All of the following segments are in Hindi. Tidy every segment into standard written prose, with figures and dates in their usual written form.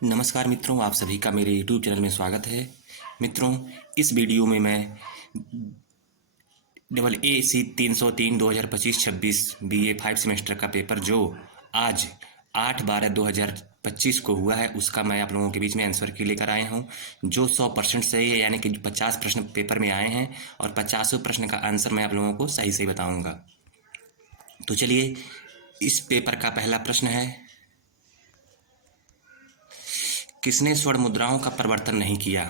नमस्कार मित्रों, आप सभी का मेरे यूट्यूब चैनल में स्वागत है। मित्रों, इस वीडियो में मैं double A C 303 2025-26 BA 5 semester का पेपर जो आज 8/12/2025 को हुआ है, उसका मैं आप लोगों के बीच में आंसर की लेकर आया हूं, जो 100% सही है। यानी कि 50 प्रश्न पेपर में आए हैं और 50 प्रश्न का आंसर मैं आप लोगों को सही सही बताऊंगा। तो चलिए, इस पेपर का पहला प्रश्न है, किसने स्वर्ण मुद्राओं का प्रवर्तन नहीं किया?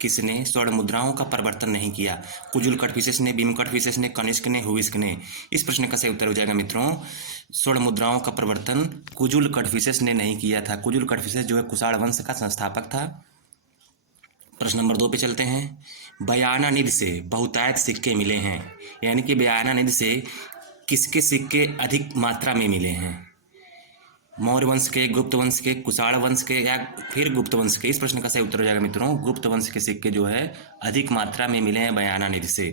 किसने स्वर्ण मुद्राओं का प्रवर्तन नहीं किया? कुजुल कटफिसेस ने, भीम कटफिसेस ने, कनिष्क ने, हुइस्क ने? इस प्रश्न का सही उत्तर हो जाएगा मित्रों, स्वर्ण मुद्राओं का प्रवर्तन कुजुल कटफिसेस ने नहीं किया था। कुजुल कटफिसेस जो है कुषाण वंश का संस्थापक था। प्रश्न नंबर 2 पे चलते हैं। बयानानिधि से बहुतायत सिक्के मिले हैं, यानी कि बयानानिधि से किसके सिक्के अधिक मात्रा में मिले हैं? मौर्य वंश के, गुप्त वंश के, कुषाण वंश के या फिर गुप्त वंश के? इस प्रश्न का सही उत्तर हो जाएगा मित्रों, गुप्त वंश के सिक्के जो है अधिक मात्रा में मिले हैं बयानानिधि से।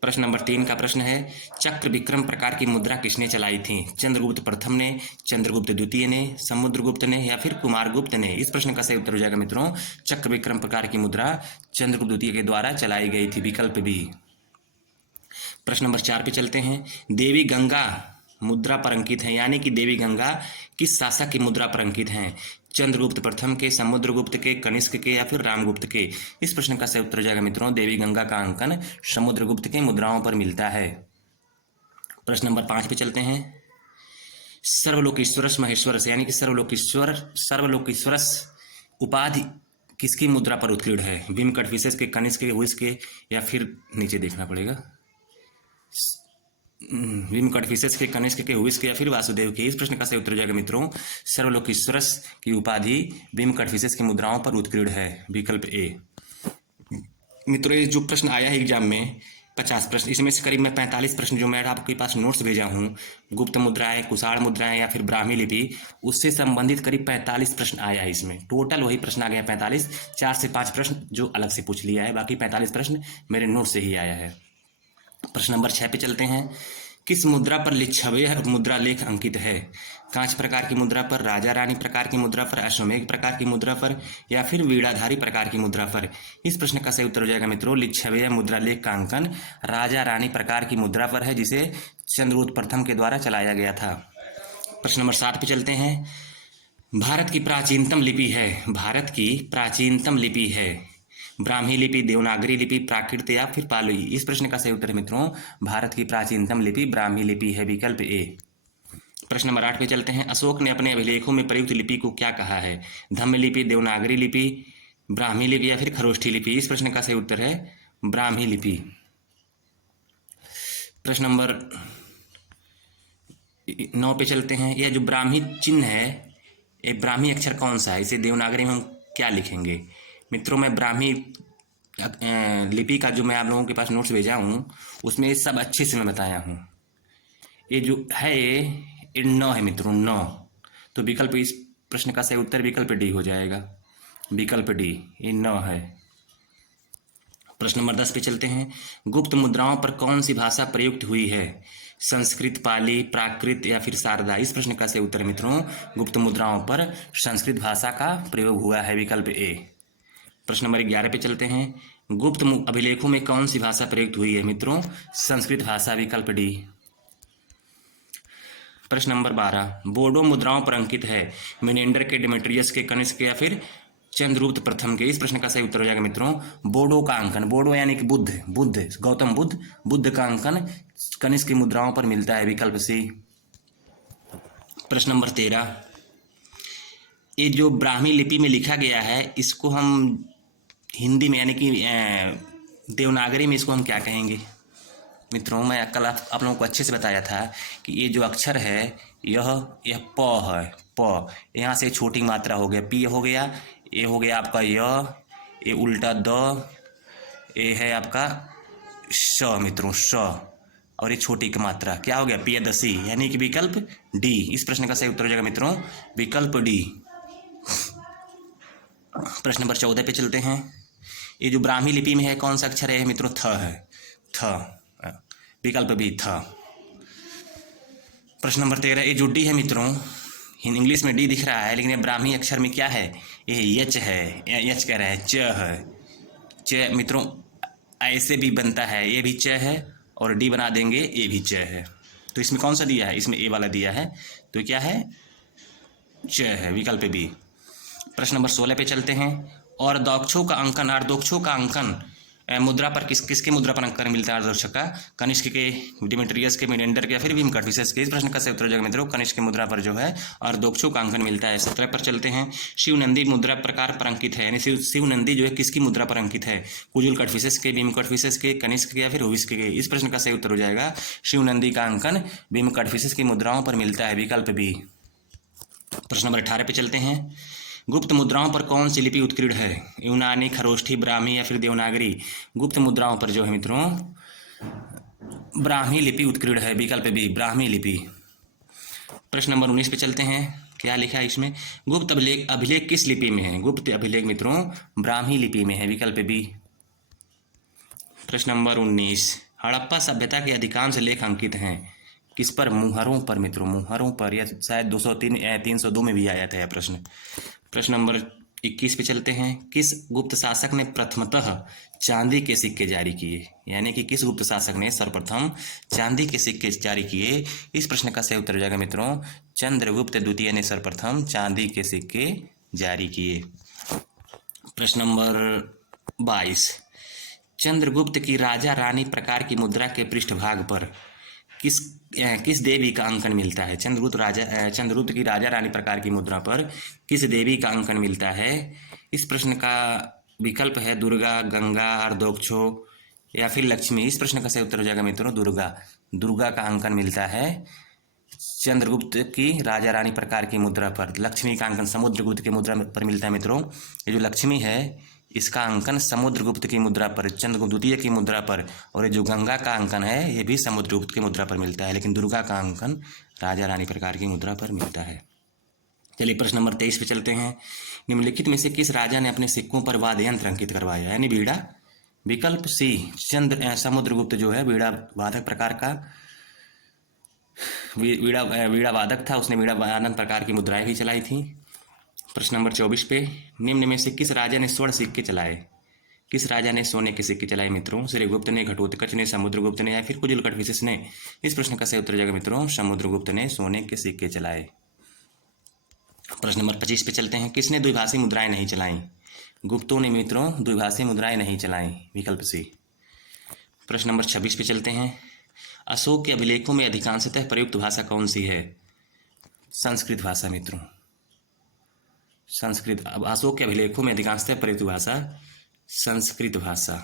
प्रश्न नंबर 3 का प्रश्न है, चक्र विक्रम प्रकार की मुद्रा किसने चलाई थी? चंद्रगुप्त प्रथम ने, चंद्रगुप्त द्वितीय ने, समुद्रगुप्त ने या फिर कुमारगुप्त ने? इस प्रश्न का सही उत्तर हो जाएगा मित्रों, चक्र विक्रम प्रकार की मुद्रा चंद्रगुप्त द्वितीय के द्वारा चलाई गई थी, विकल्प बी। प्रश्न नंबर 4 पे चलते हैं। देवी गंगा मुद्रा पर अंकित है, यानी कि देवी गंगा किस शासक की मुद्रा पर अंकित हैं? चंद्रगुप्त प्रथम के, समुद्रगुप्त के, कनिष्क के या फिर रामगुप्त के? इस प्रश्न का सही उत्तर हो जाएगा मित्रों, देवी गंगा का अंकन समुद्रगुप्त के मुद्राओं पर मिलता है। प्रश्न नंबर 5 पे चलते हैं। सर्वलोकेश्वरस महेश्वरस, यानी कि सर्वलोकेश्वरस उपाधि किसकी मुद्रा पर उत्कीर्ण है? भीम कटफिसेस के, कनिष्क के, हुइस्क के या फिर नीचे देखना पड़ेगा, भीम कटफिसेस के, कनिष्क के, हुइस्क के या फिर वासुदेव के? इस प्रश्न का सही उत्तर हो जाएगा मित्रों, सर्वलोकेश्वरस की उपाधि भीम कटफिसेस की मुद्राओं पर उत्कीर्ण है, विकल्प ए। मित्रों, ये जो प्रश्न आया है एग्जाम में 50 प्रश्न, इसमें से करीब मैं 45 प्रश्न जो मैं आपके पास नोट्स भेजा हूँ, गुप्त मुद्राएं, कुषाण मुद्राएं या फिर ब्राह्मी लिपि, उससे संबंधित करीब 45 प्रश्न आया है। इसमें टोटल वही प्रश्न आ गया 45, 4 से 5 प्रश्न जो अलग से पूछ लिया है, बाकी 45 प्रश्न मेरे नोट से ही आया है। प्रश्न नंबर 6 पे चलते हैं। किस मुद्रा पर लिच्छवेय मुद्रा लेख अंकित है? कांच प्रकार की मुद्रा पर, राजा रानी प्रकार की मुद्रा पर, अश्वमेघ प्रकार की मुद्रा पर या फिर वीणाधारी प्रकार की मुद्रा पर? इस प्रश्न का सही उत्तर हो जाएगा मित्रों, लिच्छवेय मुद्रा लेख का अंकन राजा रानी प्रकार की मुद्रा पर है, जिसे चंद्रगुप्त प्रथम के द्वारा चलाया गया था। प्रश्न नंबर 7 पे चलते हैं। भारत की प्राचीनतम लिपि है, भारत की प्राचीनतम लिपि है ब्राह्मी लिपि, देवनागरी लिपि, प्राकृत या फिर पाली? इस प्रश्न का सही उत्तर है मित्रों, भारत की प्राचीनतम लिपि ब्राह्मी लिपि है, विकल्प ए। प्रश्न नंबर 8 पे चलते हैं। अशोक ने अपने अभिलेखों में प्रयुक्त लिपि को क्या कहा है? धम्म लिपि, देवनागरी लिपि, ब्राह्मी लिपि या फिर खरोष्ठी लिपि? इस प्रश्न का सही उत्तर है ब्राह्मी लिपि। प्रश्न नंबर 9 पे चलते हैं। यह जो ब्राह्मी चिन्ह है, ये ब्राह्मी अक्षर कौन सा है? इसे देवनागरी में हम क्या लिखेंगे? मित्रों, मैं ब्राह्मी लिपि का जो मैं आप लोगों के पास नोट्स भेजा हूँ, उसमें ये सब अच्छे से मैं बताया हूँ। ये जो है ये 9 है मित्रों, 9। तो विकल्प, इस प्रश्न का सही उत्तर विकल्प डी हो जाएगा, विकल्प डी, ये 9 है। प्रश्न नंबर 10 पे चलते हैं। गुप्त मुद्राओं पर कौन सी भाषा प्रयुक्त हुई है? संस्कृत, पाली, प्राकृत या फिर शारदा? इस प्रश्न का सही उत्तर है मित्रों, गुप्त मुद्राओं पर संस्कृत भाषा का प्रयोग हुआ है, विकल्प ए। प्रश्न नंबर 11 पे चलते हैं। गुप्त अभिलेखों में कौन सी भाषा प्रयुक्त हुई है? मित्रों, संस्कृत भाषा, विकल्प डी। प्रश्न नंबर 12। बोडो मुद्राओं पर अंकित है, मिनेंडर के, डेमेट्रियस के, कनिष्क के या फिर चंद्रगुप्त प्रथम के? इस प्रश्न का सही उत्तर हो जाएगा मित्रों, बोडो का अंकन, बोडो यानी कि बुद्ध, गौतम बुद्ध का अंकन कनिष्क की मुद्राओं पर मिलता है, विकल्प सी। प्रश्न नंबर 13। ये जो ब्राह्मी लिपि में लिखा गया है, इसको हम हिंदी में यानी कि देवनागरी में इसको हम क्या कहेंगे? मित्रों, मैं कल आप लोगों को अच्छे से बताया था कि ये जो अक्षर है यह प है, प। यहाँ से छोटी मात्रा हो गया, पी हो गया, ये हो गया आपका ये उल्टा द, ये है आपका श मित्रों, श, और ये छोटी की मात्रा क्या हो गया, पियदसी, यानी कि विकल्प डी। इस प्रश्न का सही उत्तर हो जाएगा मित्रों, विकल्प डी। प्रश्न नंबर 14 पे चलते हैं। ये जो ब्राह्मी लिपि में है कौन सा अक्षर है मित्रों? थ है, थ, विकल्प बी, थ। प्रश्न नंबर 13। ये जो डी है मित्रों, इंग्लिश में डी दिख रहा है, लेकिन ये ब्राह्मी अक्षर में क्या है, ये यच है, यच कह रहा है, च है। च मित्रों ऐसे भी बनता है, ये भी च है और डी बना देंगे, ये भी च है। तो इसमें कौन सा दिया है, इसमें ए वाला दिया है, तो क्या है, च है, विकल्प बी। प्रश्न नंबर 16 पे चलते हैं। और दोक्षों का अंकन, आर्दोक्षों का अंकन मुद्रा पर किसके मुद्रा पर अंकन मिलता है, आर्दोक्ष का, कनिष्क के, डिमेट्रियस के, मेनेंडर के या फिर भीमकटफिसेस के। इस प्रश्न का सही उत्तर हो जाएगा मित्रों कनिष्क की मुद्रा पर जो है आर्दोक्षों का अंकन मिलता है। 17 पर चलते हैं। शिवनंदी मुद्रा प्रकार पर अंकित है, यानी शिवनंदी जो है किसकी मुद्रा पर अंकित है, कुजुल कटफिसेस के, भीमकटफिसेस के, कनिष्क के या फिर हुविस्क के। इस प्रश्न का सही उत्तर हो जाएगा शिवनंदी का अंकन भीमकटफिसेस की मुद्राओं पर मिलता है, विकल्प बी। प्रश्न नंबर 18 पे चलते हैं। गुप्त मुद्राओं पर कौन सी लिपि उत्कीर्ण है, यूनानी, खरोष्ठी, ब्राह्मी या फिर देवनागरी। गुप्त मुद्राओं पर जो है मित्रों ब्राह्मी लिपि उत्कीर्ण है, विकल्प बी, ब्राह्मी लिपि। प्रश्न नंबर 19 पे चलते हैं। क्या लिखा है इसमें, गुप्त अभिलेख, अभिलेख किस लिपि में है, गुप्त अभिलेख मित्रों ब्राह्मी लिपि में है, विकल्प बी। प्रश्न नंबर 19, हड़प्पा सभ्यता के अधिकांश लेख अंकित हैं किस पर, मुहरों पर मित्रों, मुहरों पर, या शायद 203 या 302 में भी आया था यह प्रश्न। प्रश्न नंबर 21 पे चलते हैं। किस गुप्त शासक ने प्रथमतः चांदी के सिक्के जारी किए, यानी कि किस गुप्त शासक ने सर्वप्रथम चांदी के सिक्के जारी किए। इस प्रश्न का सही उत्तर हो जाएगा मित्रों चंद्रगुप्त द्वितीय ने सर्वप्रथम चांदी के सिक्के जारी किए। प्रश्न नंबर 22, चंद्रगुप्त की राजा रानी प्रकार की मुद्रा के पृष्ठभाग पर किस देवी का अंकन मिलता है, चंद्रगुप्त की राजा रानी प्रकार की मुद्रा पर किस देवी का अंकन मिलता है। इस प्रश्न का विकल्प है दुर्गा, गंगा, आर्दोक्षो या फिर लक्ष्मी। इस प्रश्न का सही उत्तर हो जाएगा मित्रों दुर्गा, दुर्गा का अंकन मिलता है चंद्रगुप्त की राजा रानी प्रकार की मुद्रा पर। लक्ष्मी का अंकन समुद्रगुप्त की मुद्रा पर मिलता है मित्रों। ये जो लक्ष्मी है इसका अंकन समुद्रगुप्त की मुद्रा पर, चंद्रगुप्त द्वितीय की मुद्रा पर, और ये जो गंगा का अंकन है ये भी समुद्रगुप्त की मुद्रा पर मिलता है, लेकिन दुर्गा का अंकन राजा रानी प्रकार की मुद्रा पर मिलता है। चलिए प्रश्न नंबर 23 पे चलते हैं। निम्नलिखित में से किस राजा ने अपने सिक्कों पर वाद्य यंत्र अंकित करवाया, यानी बीड़ा, विकल्प सी समुद्रगुप्त जो है बीड़ा वादक प्रकार का वीणा वादक था, उसने वीणा वादन प्रकार की मुद्राएं भी चलाई थी। प्रश्न नंबर 24 पे, निम्न में से किस राजा ने स्वर्ण सिक्के चलाए, किस राजा ने सोने के सिक्के चलाए मित्रों, श्रीगुप्त ने, घटोत्कच ने, समुद्रगुप्त ने या फिर कुजुल कटफिसेस ने। इस प्रश्न का सही उत्तर जाएगा मित्रों समुद्रगुप्त ने सोने के सिक्के चलाए। प्रश्न नंबर 25 पे चलते हैं। किसने द्विभाषी मुद्राएं नहीं चलाई, गुप्तों ने मित्रों द्विभाषी मुद्राएं नहीं चलाई, विकल्प सी। प्रश्न नंबर 26 पे चलते हैं। अशोक के अभिलेखों में अधिकांशतः प्रयुक्त भाषा कौन सी है, संस्कृत भाषा मित्रों, संस्कृत। अब अशोक के अभिलेखों में अधिकांशतः प्रयुक्त भाषा संस्कृत भाषा।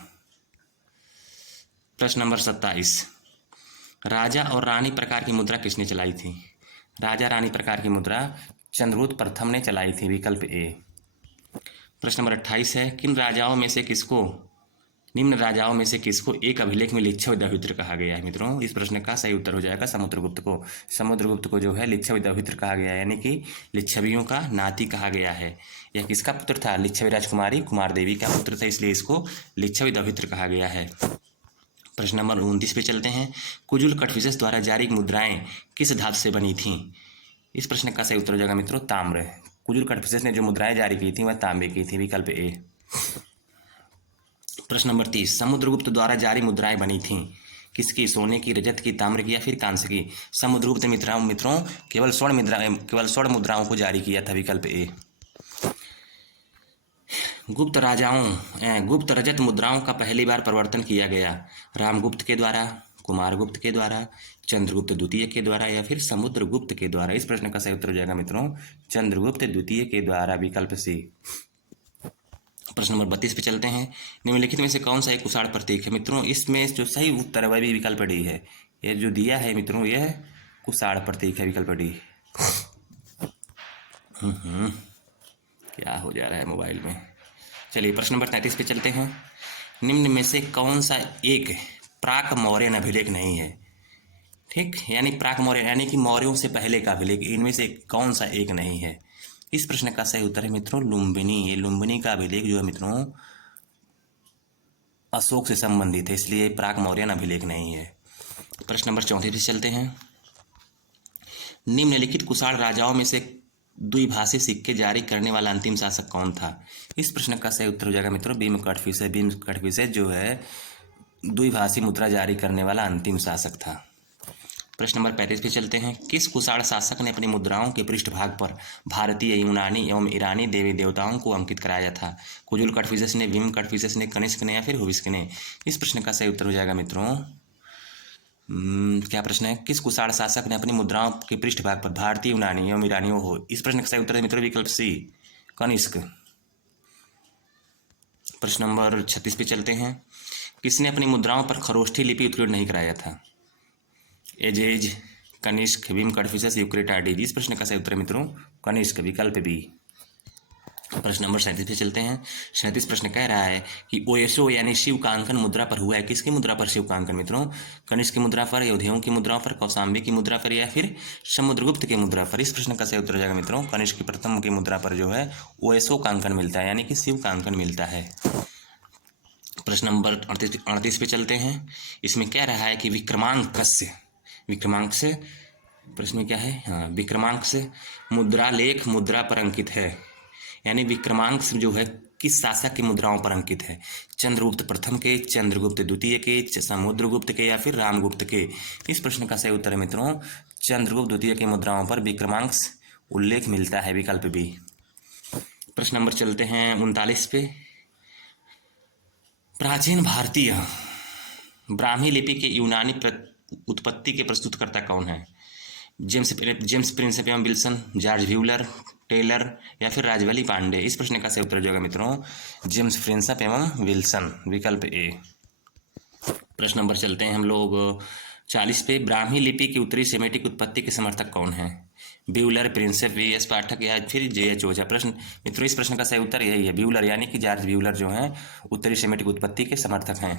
प्रश्न नंबर 27, राजा और रानी प्रकार की मुद्रा किसने चलाई थी, राजा रानी प्रकार की मुद्रा चंद्रगुप्त प्रथम ने चलाई थी, विकल्प ए। प्रश्न नंबर 28 है, किन राजाओं में से किसको, निम्न राजाओं में से किसको एक अभिलेख में लिच्छव विद्याभित्र कहा गया है मित्रों। इस प्रश्न का सही उत्तर हो जाएगा समुद्रगुप्त को। समुद्रगुप्त को जो है लिच्छव विद्याभित्र कहा गया है, यानी कि लिच्छवियों का नाती कहा गया है। यह किसका पुत्र था, लिच्छवी राजकुमारी कुमार देवी का पुत्र था, इसलिए इसको लिच्छव विद्याभित्र कहा गया है। प्रश्न नंबर 29 पे चलते हैं। कुजुल कटफिसेस द्वारा जारी मुद्राएं किस धातु से बनी थीं। इस प्रश्न का सही उत्तर हो जाएगा मित्रों ताम्र। कुजुल कटफिसेस ने जो मुद्राएं जारी की थी वह तांबे की थी, विकल्प ए। प्रश्न नंबर 30, समुद्रगुप्त द्वारा जारी मुद्राएं बनी थीं किसकी, सोने की, रजत की, ताम्र की या फिर कांस्य की। समुद्रगुप्त मित्रों केवल स्वर्ण मुद्राओं को जारी किया था, विकल्प ए। गुप्त रजत मुद्राओं का पहली बार प्रवर्तन किया गया रामगुप्त के द्वारा, कुमारगुप्त के द्वारा, चंद्रगुप्त द्वितीय के द्वारा या फिर समुद्रगुप्त के द्वारा। इस प्रश्न का सही उत्तर हो जाएगा मित्रों चंद्रगुप्त द्वितीय के द्वारा, विकल्प सी। प्रश्न नंबर 32 पे चलते हैं। निम्नलिखित में से कौन सा एक कुषाण प्रतीक है मित्रों, इसमें जो सही उत्तर है वह भी विकल्प डी है। यह जो दिया है मित्रों यह कुषाण प्रतीक है, विकल्प डी। क्या हो जा रहा है मोबाइल में। चलिए प्रश्न नंबर 33 पे चलते हैं। निम्न में से कौन सा एक प्राक मौर्यन अभिलेख नहीं है, ठीक, यानी प्राक मौर्य यानी कि मौर्यों से पहले का अभिलेख, इनमें से कौन सा एक नहीं है। इस प्रश्न का सही उत्तर है मित्रों लुम्बिनी। ये लुम्बिनी का अभिलेख जो है मित्रों अशोक से संबंधित है, इसलिए प्राक मौर्यन अभिलेख नहीं है। प्रश्न नंबर 34 पे चलते हैं। निम्नलिखित कुषाण राजाओं में से द्विभाषी सिक्के जारी करने वाला अंतिम शासक कौन था? इस प्रश्न का सही उत्तर हो जाएगा मित्रों भीम कटफिसे। भीम कटफिसे जो है द्विभाषी मुद्रा जारी करने वाला अंतिम शासक था। प्रश्न नंबर 35 पे चलते हैं। किस कुषाण शासक ने अपनी मुद्राओं के पृष्ठभाग पर भारतीय, यूनानी एवं ईरानी देवी देवताओं को अंकित कराया था? कुजुल कटफिसेस ने, भीम कटफिसेस ने, कनिष्क ने या फिर हुविस्क ने? इस प्रश्न का सही उत्तर हो जाएगा मित्रों क्या प्रश्न है? किस कुषाण शासक ने अपनी मुद्राओं के पृष्ठभाग पर भारतीय, यूनानी एवं ईरानियों हो? इस प्रश्न का सही उत्तर है मित्रों विकल्प सी, कनिष्क। प्रश्न नंबर 36 पे चलते हैं। किसने अपनी मुद्राओं पर खरोष्ठी लिपि उत्कीर्ण नहीं कराया था? एजेज, कनिष्क, भीम कटफिसेस, यूक्रेटाइड। इस प्रश्न का सही उत्तर है मित्रों कनिष्क, विकल्प बी। प्रश्न नंबर 37 पे चलते हैं। 37 प्रश्न कह रहा है कि ओएसओ यानी शिव का अंकन मुद्रा पर हुआ है। किसकी मुद्रा पर शिव का अंकन मित्रों? कनिष्क की मुद्रा पर, योधेयों की मुद्रा पर, कौशाम्बी की मुद्रा पर या फिर समुद्रगुप्त की मुद्रा पर? इस प्रश्न का सही उत्तर हो जाएगा मित्रों कनिष्क की प्रथम की मुद्रा पर जो है ओएसओ का अंकन मिलता है, यानी कि शिव का अंकन मिलता है। प्रश्न नंबर 38 पे चलते हैं। इसमें कह रहा है कि विक्रमांक से प्रश्न में क्या है? हाँ, विक्रमांक से मुद्रा लेख मुद्रा पर अंकित है, यानी विक्रमांक जो है किस शासक की मुद्राओं पर अंकित है? चंद्रगुप्त प्रथम के, चंद्रगुप्त द्वितीय के, समुद्रगुप्त के या फिर रामगुप्त के? इस प्रश्न का सही उत्तर है मित्रों चंद्रगुप्त द्वितीय की मुद्राओं पर विक्रमांक उल्लेख मिलता है, विकल्प बी। प्रश्न नंबर चलते हैं 39 पे। प्राचीन भारतीय ब्राह्मी लिपि के यूनानी उत्पत्ति के प्रस्तुतकर्ता कौन है? जेम्स प्रिंसेप एवं विल्सन, जॉर्ज व्यूलर, टेलर या फिर राजवली पांडे? इस प्रश्न का सही उत्तर हो जाएगा मित्रों जेम्स प्रिंसेप एवं विल्सन, विकल्प ए। प्रश्न नंबर चलते हैं हम लोग 40 पे। ब्राह्मी लिपि की उत्तरी सेमेटिक उत्पत्ति के समर्थक कौन है? ब्यूलर, प्रिंसेप, वी.एस. पाठक या फिर जे.एच. ओझा? प्रश्न मित्रों इस प्रश्न का सही उत्तर यही है, ब्यूलर, यानी कि जॉर्ज ब्यूलर जो है उत्तरी सेमेटिक उत्पत्ति के समर्थक हैं।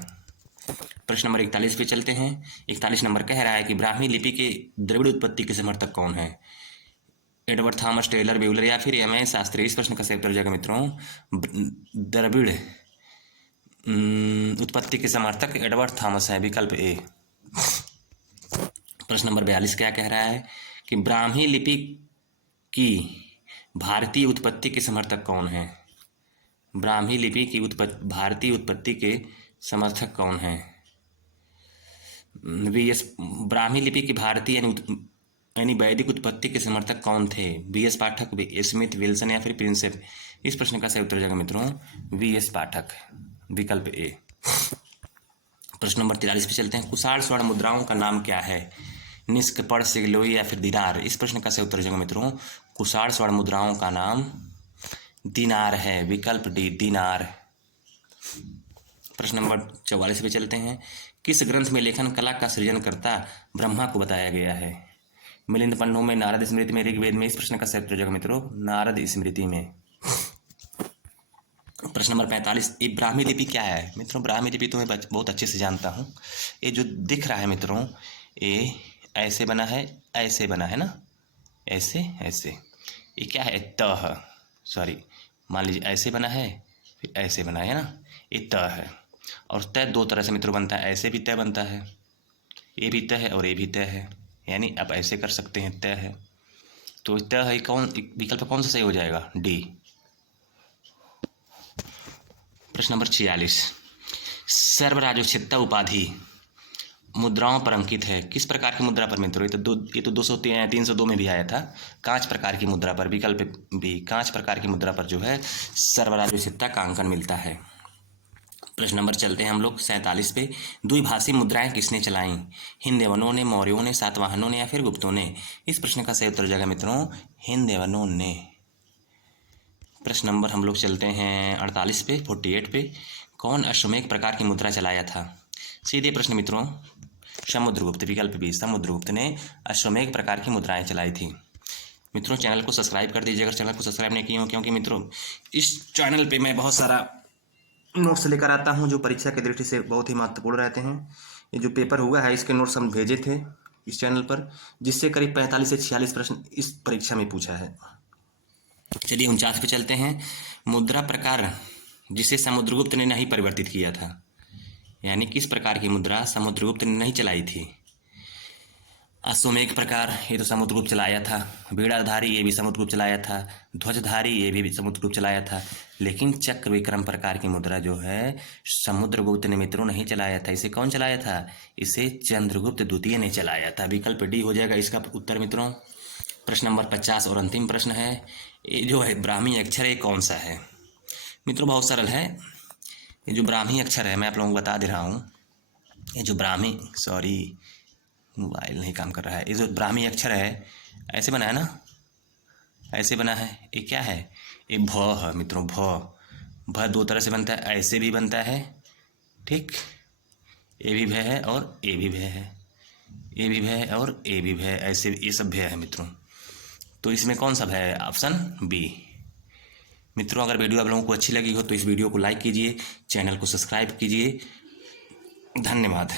प्रश्न नंबर 41 पे चलते हैं। 41 नंबर कह रहा है कि ब्राह्मी लिपि के द्रविड़ उत्पत्ति के समर्थक कौन है? एडवर्ड थॉमस, टेलर, ब्यूलर या फिर एम.ए. शास्त्री? इस प्रश्न का सही उत्तर हो जाएगा मित्रों द्रविड़ उत्पत्ति के समर्थक एडवर्ड थॉमस है, विकल्प ए। प्रश्न नंबर 42 क्या कह रहा है कि ब्राह्मी लिपि की भारतीय उत्पत्ति के समर्थक कौन है? ब्राह्मी लिपि की भारतीय उत्पत्ति के समर्थक कौन है? ब्राह्मी लिपि की भारतीय यानी वैदिक उत्पत्ति के समर्थक कौन थे? वी.एस. पाठक, स्मिथ, विल्सन या फिर प्रिंसेप? इस प्रश्न का सही उत्तर हो जाएगा मित्रों वी.एस. पाठक, विकल्प ए। प्रश्न नंबर 43 पे चलते हैं। कुषाण स्वर्ण मुद्राओं का नाम क्या है? निष्क, पड़, सिगलोई या फिर दीनार? इस प्रश्न का सही उत्तर हो जाएगा मित्रों कुषाण स्वर्ण मुद्राओं का नाम दीनार है, विकल्प डी, दीनार। प्रश्न नंबर 44 पे चलते हैं। किस ग्रंथ में लेखन कला का सृजनकर्ता ब्रह्मा को बताया गया है? मिलिंद पन्नों में, नारद स्मृति में, ऋग्वेद में? इस प्रश्न का सही उत्तर हो जाएगा मित्रों नारद स्मृति में। प्रश्न नंबर 45। ये ब्राह्मी लिपि क्या है? मित्रों ब्राह्मी लिपि तो मैं बहुत अच्छे से जानता हूँ। ये जो दिख रहा है मित्रों ये ऐसे बना है, ऐसे बना है ना, ऐसे ऐसे। ये क्या है? त, सॉरी मान लीजिए ऐसे बना है फिर ऐसे बना है ना, ये त है। और तय दो तरह से मित्रों बनता है, ऐसे भी तय बनता है, ये भी तय है और ये भी तय है, यानी आप ऐसे कर सकते हैं, तय है। तो तय है कौन, विकल्प कौन सा सही हो जाएगा? डी। प्रश्न नंबर 46। सर्वराजोचित्ता उपाधि मुद्राओं पर अंकित है। किस प्रकार की मुद्रा पर मित्रों? ये तो 302 में भी आया था। कांच प्रकार की मुद्रा पर, विकल्प बी, कांच प्रकार की मुद्रा पर जो है सर्वराजोचित्ता का अंकन मिलता है। प्रश्न नंबर चलते हैं हम लोग 47 पे। द्विभाषी मुद्राएं किसने चलाई? हिंदेवनों ने, मौर्यों ने, सातवाहनों ने या फिर गुप्तों ने? इस प्रश्न का सही उत्तर हो जाएगा मित्रों हिंदेवनों ने। प्रश्न नंबर हम लोग चलते हैं 48 पे, 48 पे। कौन अश्वमेध प्रकार की मुद्रा चलाया था? सीधे प्रश्न मित्रों समुद्रगुप्त, विकल्प बी, समुद्रगुप्त ने अश्वमेध प्रकार की मुद्राएं चलाई थी। मित्रों चैनल को सब्सक्राइब कर दीजिए अगर चैनल को सब्सक्राइब नहीं किए हो, क्योंकि मित्रों इस चैनल पे मैं बहुत सारा नोट्स लेकर आता हूं जो परीक्षा की दृष्टि से बहुत ही महत्वपूर्ण रहते हैं। ये जो पेपर हुआ है इसके नोट्स हम भेजे थे इस चैनल पर, जिससे करीब 45 से 46 प्रश्न इस परीक्षा में पूछा है। चलिए 49 पे चलते हैं। मुद्रा प्रकार जिसे समुद्रगुप्त ने नहीं परिवर्तित किया था, यानी किस प्रकार की मुद्रा समुद्रगुप्त ने नहीं चलाई थी? अश्वमेघ प्रकार ये तो समुद्रगुप्त चलाया था। बीड़ाधारी ये भी समुद्रगुप्त चलाया था। ध्वजधारी ये भी समुद्रगुप्त चलाया था। लेकिन चक्र विक्रम प्रकार की मुद्रा जो है समुद्रगुप्त ने मित्रों नहीं चलाया था। इसे कौन चलाया था? इसे चंद्रगुप्त द्वितीय ने चलाया था। विकल्प डी हो जाएगा इसका उत्तर मित्रों। प्रश्न नंबर 50 और अंतिम प्रश्न है, ये जो है ब्राह्मी अक्षर ये कौन सा है? मित्रों बहुत सरल है। ये जो ब्राह्मी अक्षर है मैं आप लोगों को बता दे रहा हूँ। ये जो ब्राह्मी मोबाइल नहीं काम कर रहा है। ये जो ब्राह्मी अक्षर है ऐसे बना है ना, ऐसे बना है। ये क्या है? ये भ है मित्रों। भ दो तरह से बनता है, ऐसे भी बनता है, ठीक, ए भी भय है और ए भी भय है, ए भी भय है और ए भी भय है, ऐसे ये सब भय है मित्रों। तो इसमें कौन सा भय है? Option B. मित्रों अगर वीडियो आप लोगों को अच्छी लगी हो तो इस वीडियो को लाइक कीजिए, चैनल को सब्सक्राइब कीजिए। धन्यवाद।